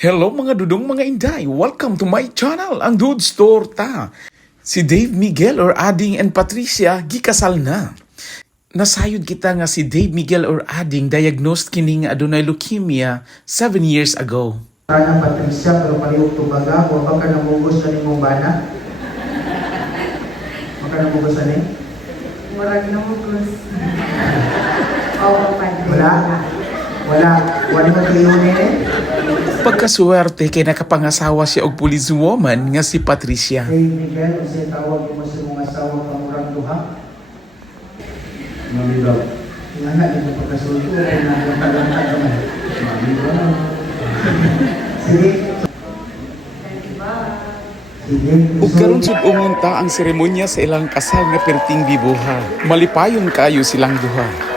Hello mga dudong mga inday, welcome to my channel, ang Dude's Torta. Si Dave Miguel or Ading and Patricia gikasal na. Nasayod kita nga si Dave Miguel or Ading diagnosed kini nga adunay leukemia 7 years ago. Kana Patricia, pero palihog tubaga, huwag ka namugos na ni mong bana. Maka namugos na ni? Murag na mugos. Oo, padre. Wala mo kayo ni eh. Pagkaswerte kay nakapangasawa siya og policewoman nga si Patricia. Hey Miguel, kasi tawag mo sa mga asawa kang murang duha. Mami daw. Nga nga, di mo pagkasulto, ay naglantar-lantar naman. Mami daw. Sige. Ug karon sud umunta ang seremonya sa ilang kasal nga perting bibuha. Malipayon kayo silang duha.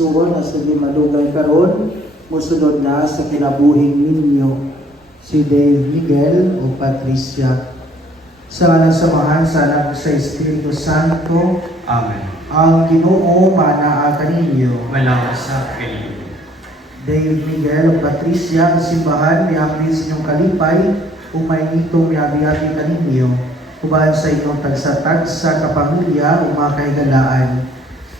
igsuon na sige madugay karon musunod na sa kinabuhing ninyo si Dave Miguel o Patricia. Sa ngalan samahan sa anak sa Espiritu Santo, Amen. ang Ginoo manaa kaninyo. Malaw sa kayo. Dave Miguel o Patricia, ang simbahan miapil sa inyong kalipay kung may nitong miabi-abi kaninyo. Kubahan sa inyong tagsatag sa kapamilya o mga kaigalaan.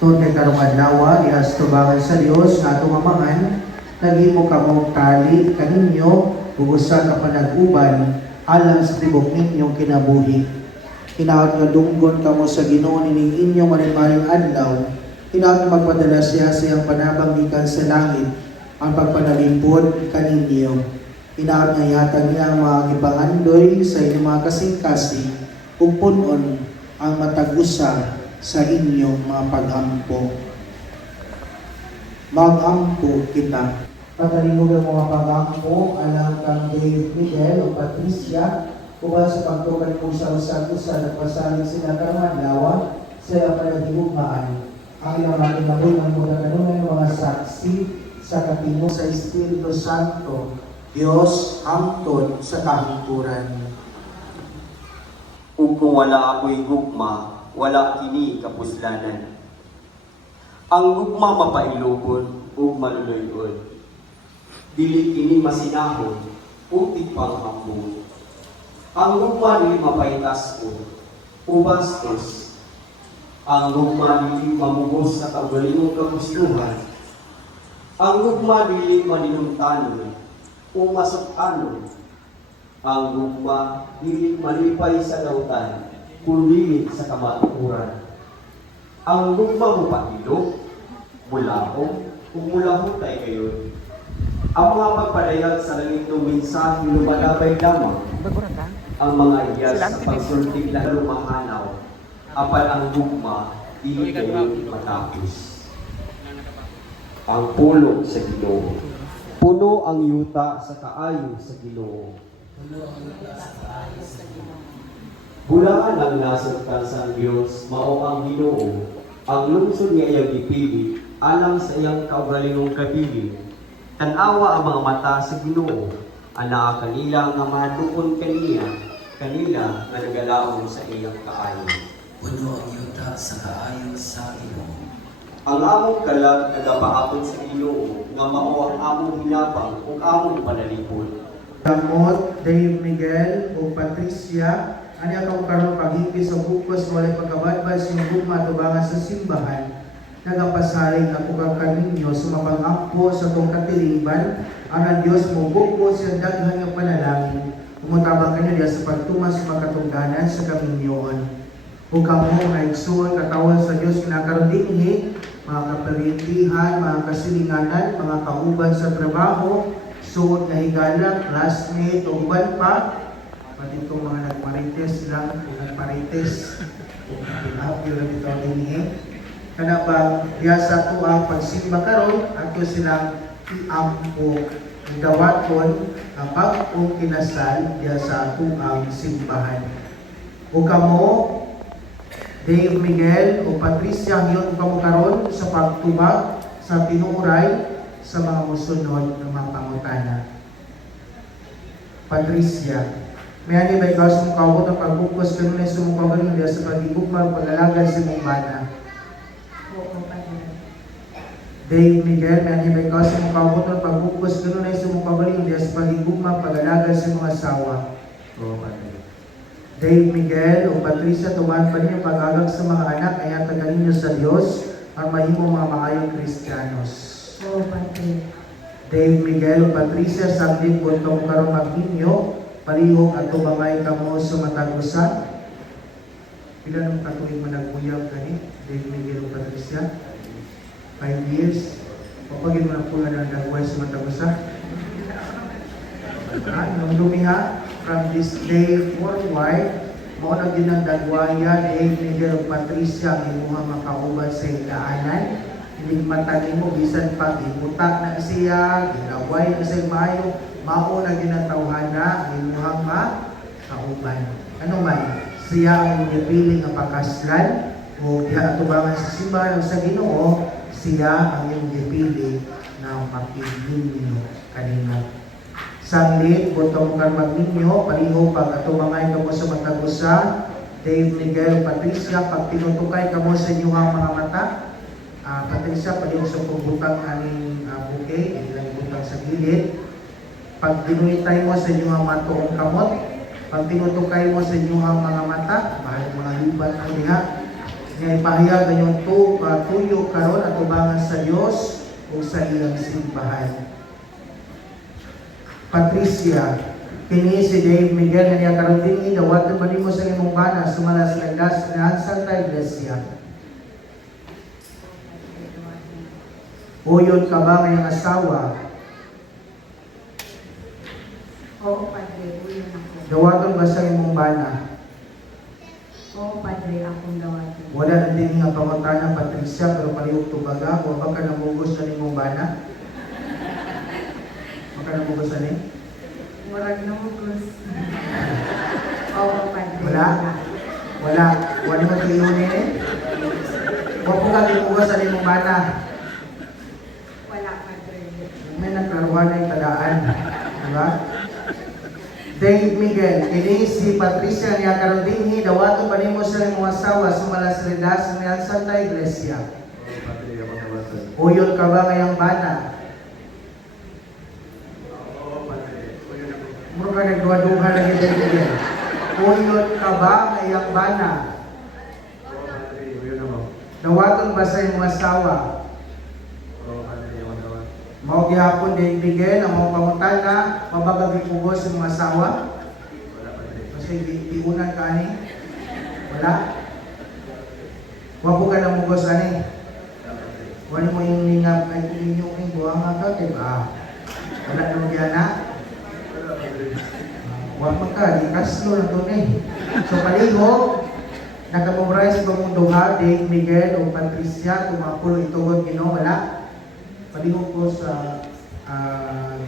Tod kay karong adlaw, ihas tubangan sa Dios nga tumamangan, naghimo kamong tali kaninyo, bugusan ka panag-uban, alang sa tibok ninyong kinabuhi. Hinaot nga dunggon kamo sa Ginoo nining inyong manimayong adlaw. Hinaot nga magpadala siya sa iyang panabang gikan sa langit, ang pagpanalimpod kaninyo. Hinaot nga ihatag niya ang mga gipangandoy sa inyong mga kasing-kasing, ug punon ang matagusa sa inyong mga pag-ampo. Mag-ampo kita. Patalingog ang mga pag-ampo, alang kang Dave Miguel o Patricia, kuba sa pagtukan mo sa usag-usa, nagpasalig sila karong adlaw sa iyang panagigugmaan. Ang ilang mga kinabuhi ng mga kanunay mga saksi sa katingo sa Espiritu Santo, Diyos hangtod sa kahingturan. Ug kung wala ako'y gugma, wala kini kapuslanan. Ang gugma mapailubon ug maluloy-on. Dili kini masinahon ug tigpang ambon. Ang gugma dili mapaitas o bastos. Ang gugma dili mamugos sa kaugalingong kagustuhan. Ang gugma dili maninumtanon o masuk-anon. Ang gugma dili malipay sa dautan, kundi sa kamatukuran. Ang gugma mo patilog, mulako, ug mulahutay kayo. Ang mga pagpadayag sa langit ng mensahe lumalabay lamang. Ang mga iyas sa pagsultig na lumahanaw. Apan ang gugma, dili kayo matapos. Ang pulong sa Ginoo. Puno ang yuta sa kaayo sa Ginoo. Bulaan ang nasagtan sa Diyos, mao ang Ginoo. Ang lungsod niya iyang ipili, alang sa iyang kaugalingong kabilin. Tanawa ang mga mata sa Ginoo, ana kanila nga madukon kanila nga nagalaon sa iyang kaayo. Puno ang yuta sa kaayo sa Ginoo. Ang among kalag nagapaabot sa Ginoo, nga mao ang among hinabang ug among panalipod. Kamot, Dave Miguel o Patricia, ani akong karon paghipis sa bukos walay pagkabadbad sa inyong gugma tubangan sa simbahan. Nagapasalig ako kang kaninyo sumapang-ampo sa tong katilingban, ang Diyos mo bukos sa daghan nga panalangin. Umutabang kanyo diya sa pagtumas sa makatungdanan sa kaminyoon. Kung kamo nga igsuon katawan sa Diyos kinakaroon dinhi, mga kaparintihan, mga kasilinganan, mga kauban sa trabaho, suod nga higala, classmate, o uban pa, pati itong mga nagmarites lang, nagmarites, kung pinahapyo lang ito dinhi. Kana ba diya sa ato ang pagsimba karon ato silang iampo dawaton ang bag-ong kinasal diya sa ato ang simbahan. O kamo Dave Miguel o Patricia hiyon kamo karon sa pagtubag sa tinuray sa mga musunod nga mga pangutana. Patricia, may ani ba ikaw sa mong kawot ang pagbukos kanunay sa mong kawalin diya sa pag-ibugmang pag-alaga sa mong bana? Oo, Padre. Dave Miguel, may ani ba ikaw sa mong kawot ang pagbukos kanunay sa mong kawalin diya sa pag-ibugmang pag-alaga sa mga asawa? Oo, Padre. Dave Miguel o Patricia, tumaan pa ninyo pag-agag sa mga anak ay atagan ninyo sa Diyos ang mahimo mga maayong Kristiyanos. Oo, Padre. Dave Miguel o Patricia, sabdin po itong karong magninyo, palihog at tumamay kamo sa matagusa. Pila nung katuwing managuyab gani, Dave Miguel o Patricia? 5 years. Papagin mo na po na nagway sa matagusa. Nung dumiha, from this day forward, mo na ginandagwaya, Dave Miguel o Patricia, ang imuha makauban sa ilaanan. Hindi matani mo, bisan pag ibutak na siya, ginaway na siya maayo, mao na ginatawhana, ang imuhang makauban. Ano man, siya ang inipiling ang pakaslan, o diya atubangan sa simbahan sa Ginoo, siya ang iyong gipili na makininyo kanino. Sanglit, butong karmag ninyo, paliho pag atumangay kamo sa matagusa, Dave Miguel, Patricia, pag tinutukay kamo sa inyong mga mata, Patricia, paliho sa pagbutang aning bouquet, ilang butang sa gilid. Pag tinuitay mo sa inyong mga tuong kamot, pag tinutukay mo sa inyong mga mata, bahal mga libat ang diha, nga ipahayag ang tuyo karon at ubangan sa Dios o sa iyang simbahan. Patricia, kini si Dave Miguel nga niya karon dinhi dawatan ba nimo sa imong bana sumala sa landas nga Santa Iglesia. Uyod ka ba ngayong asawa? Oo, Padre. Ulo na ko. Dawaton ba sa imong bana? Oo, Padre. Akong dawatin. Wala na din nga pangutana Patricia pero palihog tubaga o baka namugos na nimong bana? Baka namugos na ni? Murag na mo, Cruz. Oo, Padre. Wala? Wala. Wala mo tuyunin eh? Huwag po ka limugas sa nimong bana. Wala, Padre. May nagkaruhan na yung tadaan. Diba? Dave Miguel, kini si Patricia niya karon dinhi dawaton pa nimo sa imong asawa sumala sa landas nga Santa Iglesia. Uyod ka ba ngayong bana? Muro ka nagduha-duha lagi Dave Miguel. Uyod ka ba ngayong bana? Dawaton ba sa imong asawa? Mao gihapon Dave Miguel ang mga pangutana mabagag ipugos sa mga asawa? Kasi diunan ka ani? Wala? Wapo ka na mugos ani? Wala mo yung lingap ay kuminyong yung buhanga ka, diba? Wala na mo na? Wala ka, di kaslo na to eh. So paliho, nakamemorize ba mong duha, Dave Miguel o Patricia, tumapulo itugod Ginoo, wala? Palihog ko sa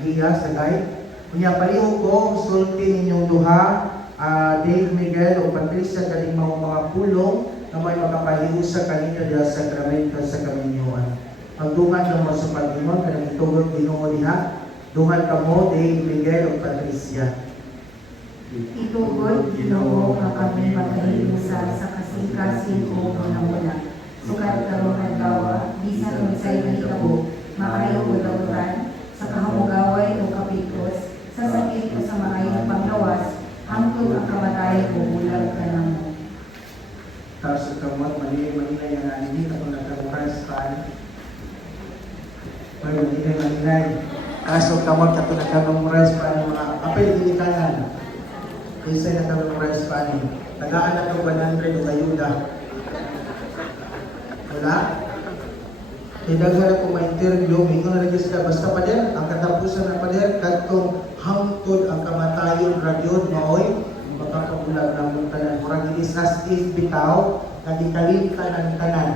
giya sa guide. Kunya palihog ko, sulti ninyong duha, Dave Miguel o Patricia, kaning mga pulong na may makapahiyo sa kanina dahil sa sakramento sa kaminyoan. Pagdungan ka mo sa Panginoon, kanang itugod Ginoo diha, dungan ka mo, Dave Miguel o Patricia. Itugod, Ginoo, nga kami makahiling sa kasing-kasing o muna-muna. Sukat karong halimbawa, bisan ng sa'yo na itabo, maayaw o lautan, sa kahamugaway o kapikos, sa sakit o sa maayong panglawas, hangtod ang kamatayan o bulag ka na mo. Tapos sa kamot, manilay yan hindi ka kung nagkamukas paan. Ay, manilay. Kaso kamot ka kung nagkamukas paan mga apel dinikanan. Isa nagkamukas paan. Tagaan na kang 100 o ayuda. Wala? Tidaghan ako ma-interview, mingon na register, basta pader, ang katapusan ng pader, katong hangtod ang kamatayon radyod, maoy, makakabulag ng mong tanan. Murag inis as if bitaw, nagikalimtan ang tanan.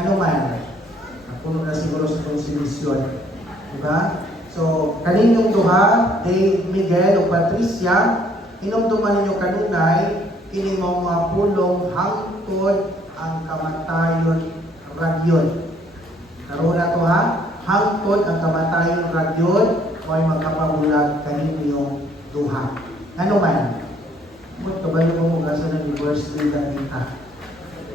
Ano man? Ako na siguro sa konstitusyon. Diba? So, kaninyong duha, Dave Miguel o Patricia, inumduman ninyo kanunay, kini mga pulong hangtod ang kamatayon radyod. Karoon na to ha, hangtod ang kamatayon radyod, may magkapabulag kaninyong duha. Ano man? Mut kabayo mo mga sa nag-divorce na kita.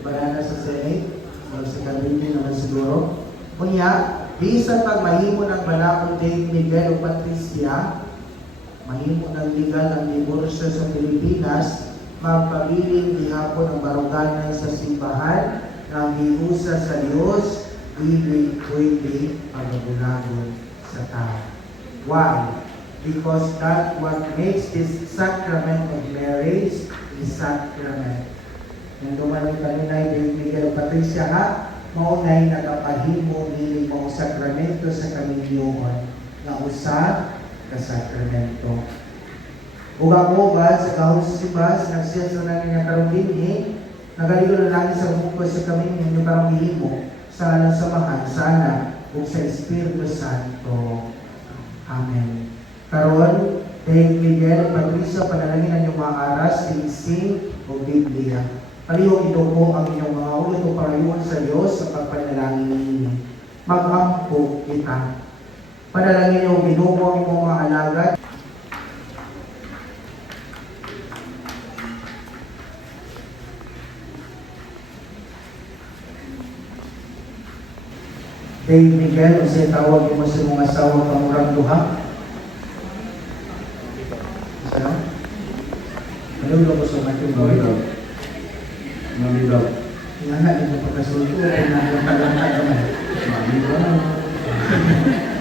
Ibalana sa Senate, sa kabindi naman siguro. Kunya, bisan pag mahimo ng balakong Dave Miguel o Patricia, mahimo ng legal ang divorce sa Pilipinas, magpabiling gihapon ang baruganan sa simbahan na giusa sa Diyos, ibig pwede pagabulagon sa tao. Why? Because that what makes this sacrament of marriage is sacrament. Nang dumating kanunay, Dave Miguel o Patricia ha, maunay nakapahimo nili mong sakramento sa kaminyoon na usa ka sakramento. Ugag-ugad sa kahusibas, nagsiyaso na niya karong dinhi, nagalilo na lang sa bukos sa kaminyo nyo karong himo, sa alang samahan, sana, ug sa Espiritu Santo. Amen. Karon, Dave Miguel, Patricia, panalangin ang inyong mga aras, sinising o Biblia. Palihog ito po ang inyong mga ulo o pangayuan sa Diyos sa pagpanalangin ninyo. mag-ampo kita. Panalangin yung Ginoo ang imong mga alagad. Dave Miguel, unsay tawag mo sa mga asawa pamurang duha? Isa lang? Ano ko sa mga tuloy? Mamilaw. Nga nga, hindi mo pagkasulto, ay naglalangkad naman.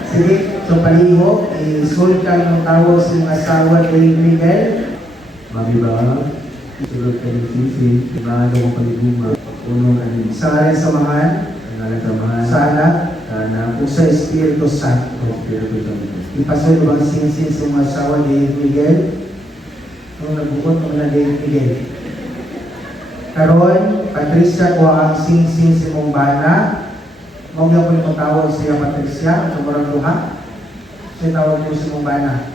Sige, so paliho, isultan ng tawag sa mga asawa Dave Miguel. Mamilaw. Sulod ka ng sisi. Ibahan ko palibunga. Unong anin. Sa ngalan samahan, Ang alasamahan. sa anak, Sana. o sa Espiritu Santo. Espiritu Santo. Ipasulong ang sinsin sa mga asawa Dave Miguel. Nung nagbukod ng mga Dave Miguel. Karon, Patricia ko ang sing-sing si mong bana. Huwag na po yung tawag siya Patricia, sa murang duha. Siya tawag po si mong bana.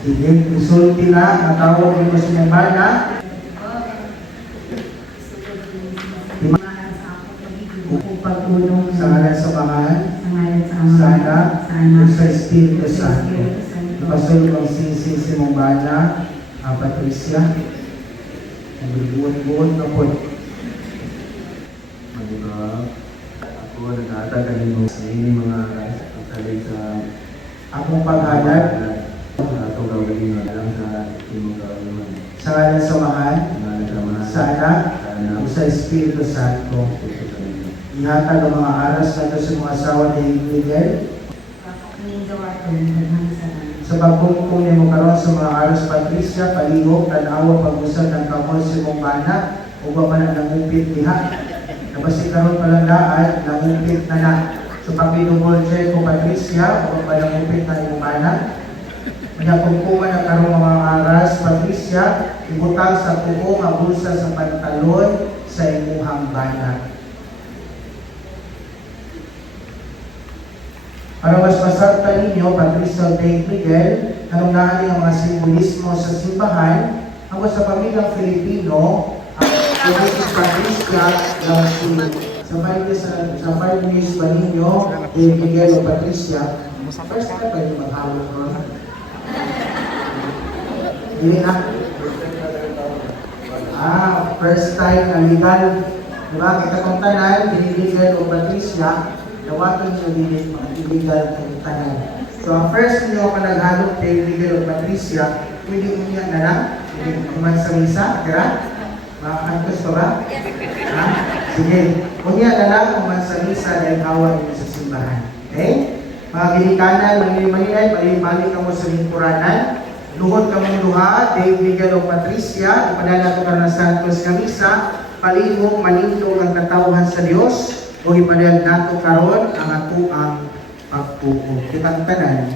Sige, isulti na, ang tawag mo si mong bana. Pagtulong Sa ngalan sa Samahan, sa ngalan sa sa Ama, Anak, sa Anak, o sa Espiritu sa Santo. Espiritu Santo. Ipasulong ang sing-sing si mong bana, ang Patricia. Ang buwan-buwan na po. Mamilaw. Ako nag-aatag kanino sa ini mga pagsalay sa Akong paghanap, ato gawin alam sa imong gawin. sa ngalan sa Samahan, Ang alasamahan. sa Anak, Sana. o sa Espiritu Santo. Espiritu Santo. Ihatag ang mga aras na sa mga asawa ni Miguel sa pagpungkong niya mo karon sa mga aras Patricia, palihog, tanawa, pag-usap ng kamol sa mong bana, o ba man ang nangumpit diha. Napasi karon pala daan, nangumpit na na. So pag-pinugol siya ko Patricia, o ba nangumpit na yung bana. Napungkungan ang karon mga aras Patricia, ibutang sa kuko nga bulsa sa pantalon sa imuhang bana. Para mas masarta ninyo, Patricia Dave Miguel, nanungnahan ang mga simbolismo sa simbahan, ang sa pamilyang Filipino, ang si Patricia ng sa 5 years ba ninyo, Dave Miguel o Patricia, first time ba yung maghalo ko? Hindi na. First time na legal. Diba? Kita kong tanan, Miguel o Patricia, dawaton siya din mga illegal kong tanan. So, ang first niyo ka naghalong kay Miguel o Patricia, pwede mo niya na lang, pwede mo kuman sa misa, kira? Makakantos ka ba? Ha? Sige. Kung niya na lang, kuman sa misa, dahil awan niyo sa simbahan. Okay? Mga ginikanan, manginay, balik ka mo sa lingkuranan, luhod ka mong luha, Dave Miguel o Patricia, ipadala ko ka ng Santos Kamisa, palihog, manindog ang katawhan sa Diyos, o ipadala nato karon ang ato ang pagpupo. Kitang tanan.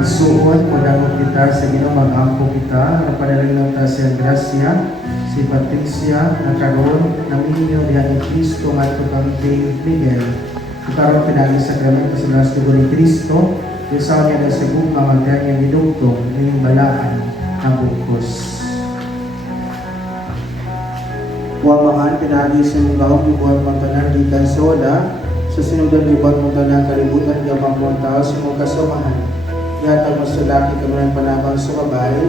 Suot, madamot kita sa Ginoo, mag-ampo kita, napadalang lang ta siya grasya, si Patricia, na karoon, naminyo niya ni Kristo, nga ito kang Dave Miguel. Ikaroon pinagi sakramento sa mga tubo ni Kristo, yung niya na sa bunga, magdaan niya bidugtong, ngayong balaan na bukos. Wamahan, pinagi sa mga buwan magtanan di kansola, sa sinundan ni buwan magtanan kalibutan gamang mga tao sa mga kasamahan. Yatag mo sa laki ka ng panabang sa babae,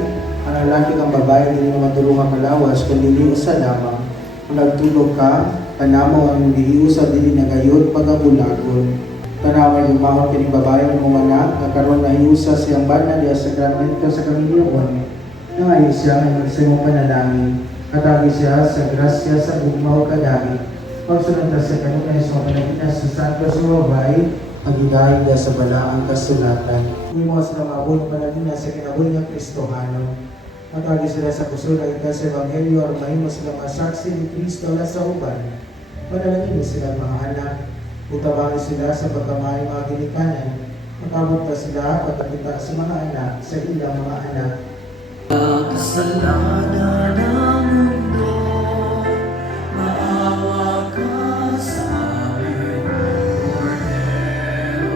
ang lalaki kang babae hindi mo matulungan kalawas, kundi usa lamang. Kung nagtulog ka, kanamo ang hindi usa dili na gayon pagabulagon. Tanaway umahon kining babae ng umanak, nagkaroon na iusa siyang bana diya sa sakramento sa kamilyon. Nangayon siya ang nagsimong panalangin, katagi siya sa grasya sa bugmaw kadagi. Pagsunod na sa kanunay sa panaginas sa santo sa babae, Paghigayon niya sa balaang kasulatan. Himos na mabot panalina sa kinabuhi nga Kristohano. Matagi sila sa kusura ika sa Ebanghelyo o mahimos sila masaksi ni Kristo na sa uban. Panalangin sila mga anak. Utabangin sila sa pagkamay mga ginikanan. Makabot pa sila pagkakita sa mga anak sa ilang mga anak. Kasalanan ng mundo, maawa ka sa amin.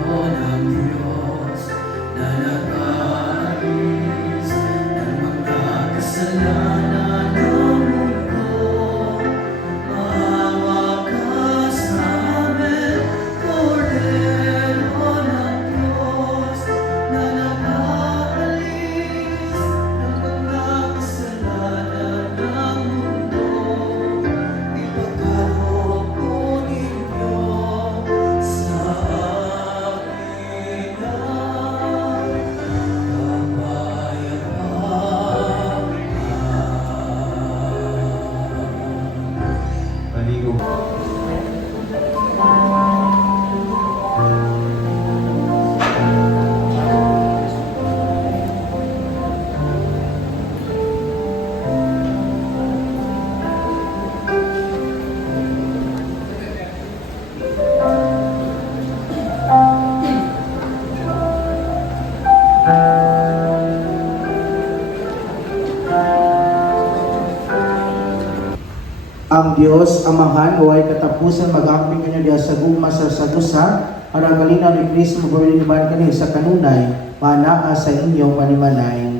Kordero ng Diyos na nag-aalis ng mga kasalanan ng mundo, maawa ka sa amin. Kordero ng Diyos na nag-aalis ng mga kasalanan ng mundo, ipagkaloob po ninyo sa amin ang kapayapaan. Paligo. Ang Diyos, Amahan, o ay katapusan mag-amping kanya diya sa guma sa sagusa, para kalinaw ni Kristo magpapaliliban kanya sa kanunay, manaa sa inyong manimalay.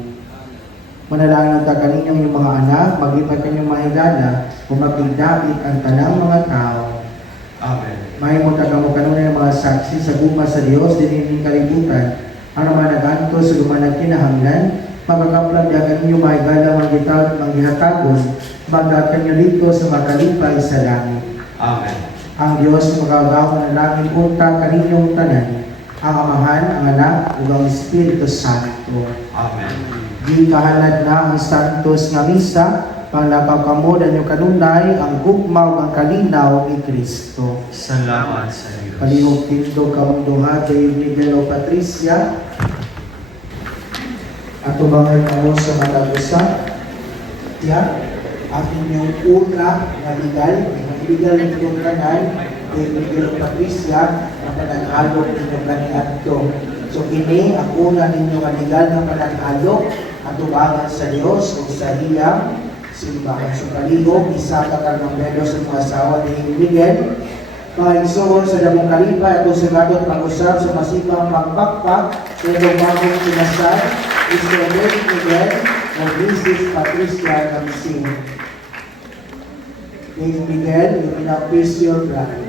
Manalangin ka kaninyong yung mga anak, maglipat kanyang mahigala, kung mapigdapit ang tanang mga tao. Amen. May mo mo kanunay ng mga saksi sa guma sa Diyos, diniling kalibutan, para managanto sa lumanag kinahanglan, magkakaplag diya kaninyong mahigala, manggihatagon, magdat kanyo dito sa makalipay sa langit. Amen. Ang Diyos magagawa ng langit unta kaninyong tanan, ang Amahan, ang Anak, ug ang Espiritu Santo. Amen. Di kahalad na ang Santos nga Misa, panglakaw kamo danyo kanunay, ang gugma ug ang kalinaw ni Kristo. Salamat sa Diyos. Palihog tindog kamong duha, Dave Miguel o Patricia, at tubangan kamo sa matagusa. At inyong una na legal ng inyong kanan, Dave Miguel o Patricia, na panag-alok inyong kanian to. So kini ang una ninyo nga legal na panag-alok at tubangan sa Diyos o sa iyang simbahan. So palihog, isa ka kang membro sa mga asawa ni Miguel, mga igsoon sa damong kalipay at usagadot pag-usap sa masipang pagpakpak sa iyong bagong kinasal, Mr. Dave Miguel o Mrs. Patricia Camising. Dave Miguel, you may now kiss your bride.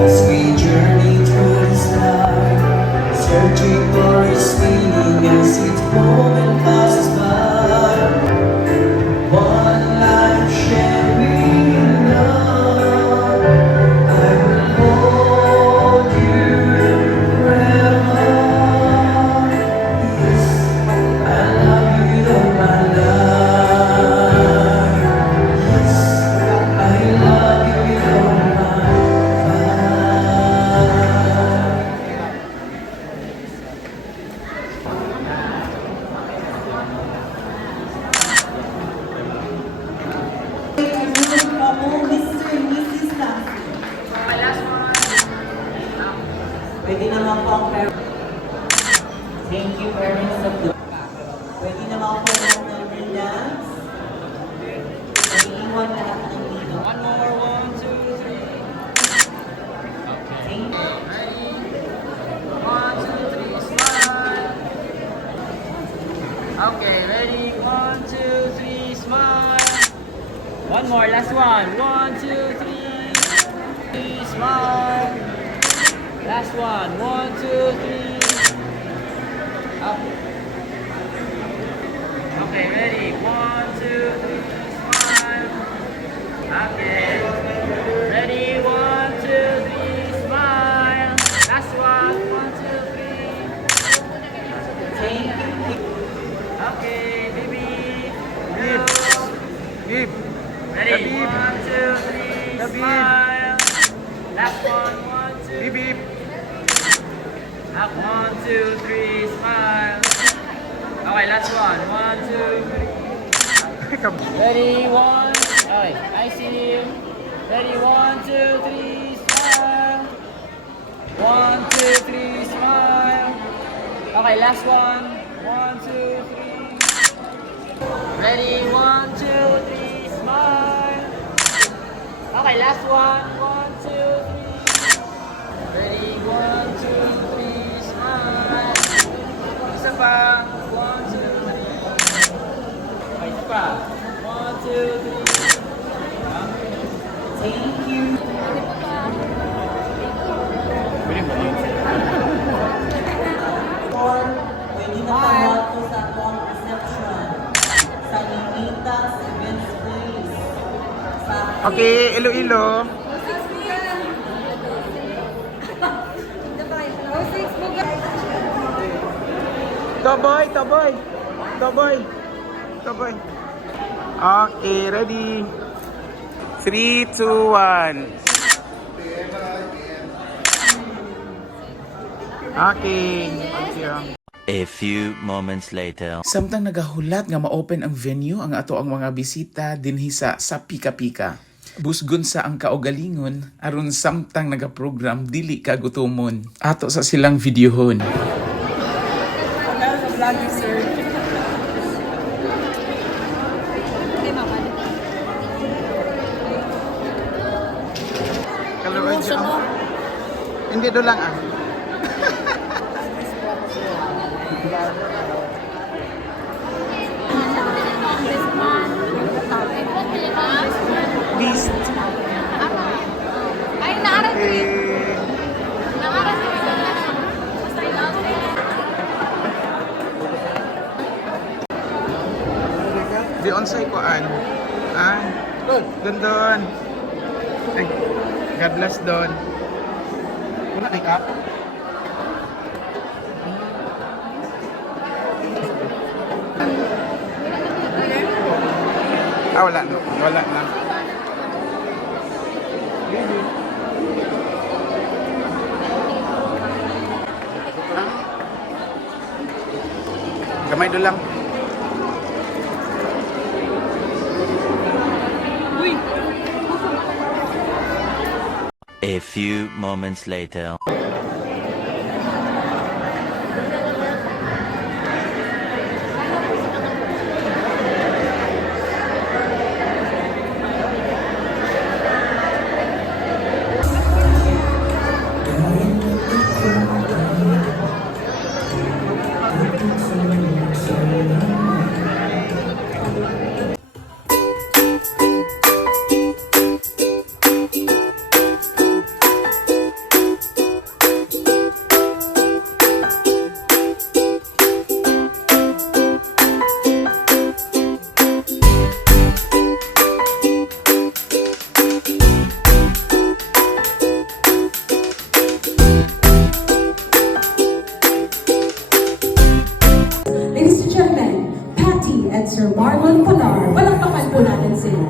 As we journey through this life, searching for its meaning as each moment passes by. One life sharing in love, I will hold you forever. Yes, I love you with all my life. Yes, I love you with all my life. Pwede naman po ang thank you, parents of the pwede naman po lahat ng dance. Nag-iwan lahat ng dito. One more, 1, 2, 3. Okay. Ready? 1, 2, 3, smile. Okay, ready? 1, 2, 3, smile. One more, last one. 1, 2, 3, smile. Last one. 1, 2, 3. Up. Okay, ready? 1, 2, 3, smile. Okay. Ready? 1, Bib. Ready? 1, 2, 3, smile. Last one, 1, 2. Bib. Up, 1, 2, 3, smile. Okay, last one. 1, 2, 3. Ready, 1. Okay, I see you. Ready, 1, 2, 3, smile. 1, 2, 3, smile. Okay, last one. 1, 2, 3. Ready, 1, 2, 3, smile. Okay, last one. 1, 2, 3. Ready, 1, 2, 3, smile. Isa pa. 1, 2, 3. Okay, isa pa. 1, 2, 3. Thank you. Pwede na pamato sa atong reception sa Ninitas Events Place. Okay, Iloilo. Toboy. Okay, ready. 3, 2, 1. Okay, thank you. A few moments later. Samtang nagahulat nga ma-open ang venue ang ato ang mga bisita dinhi sa Pika-Pika. Busgon sa ang kaugalingon aron samtang nagaprogram dili kagutomon. Ato sa silang videohon. Kaluan siya. Hindi do lang ah. Beast. Ay, naaral ko Eh, Naaral ko di onsay ko an. Ah, doon. Ay, God bless doon. Wala pick up. Wala na. Kamay do lang. A few moments later. Ladies and gentlemen, Patty and Sir Marlon Pilar. Palakpakan po natin sila.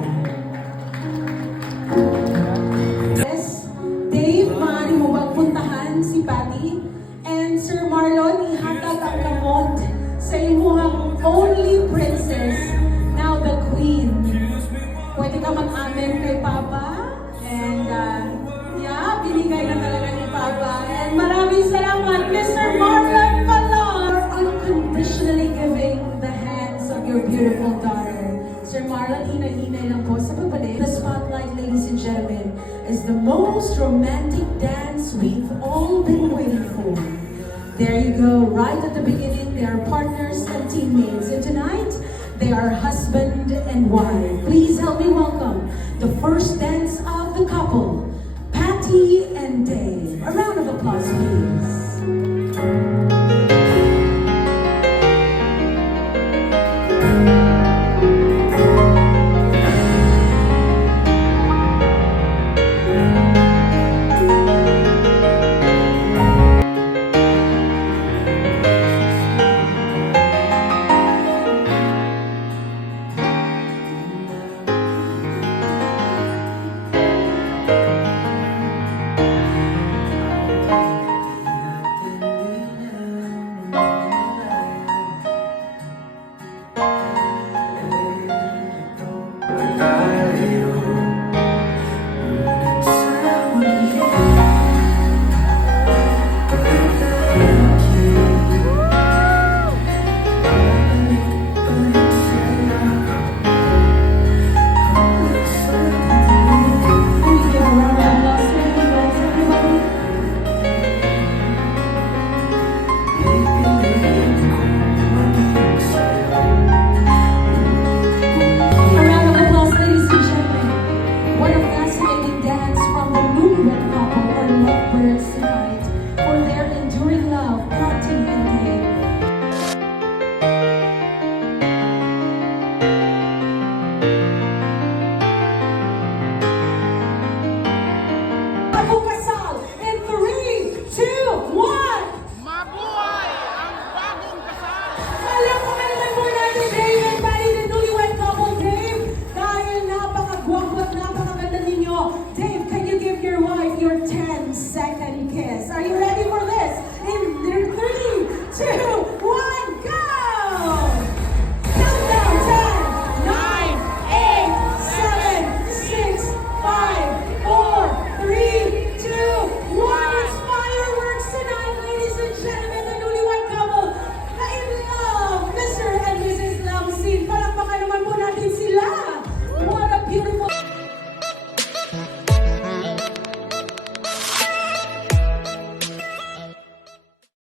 Yes, Dave, maaari mo bang puntahan si Patty? And Sir Marlon, ihatag ang kamot sa imuhang only princess, now the queen. Pwede ka mag-amen kay Papa. And yeah, binigay na talaga ni Papa. And maraming salamat, Mr. Marlon Pilar, unconditionally giving the hands of your beautiful daughter. Sir Marlon, hinay-hinay lang po sa pagbalik. The spotlight, ladies and gentlemen, is the most romantic dance we've all been waiting for. There you go, right at the beginning, they are partners and teammates. And tonight, they are husband and wife. Please help me welcome the first dance of the couple, Patty and Dave. A round of applause, please.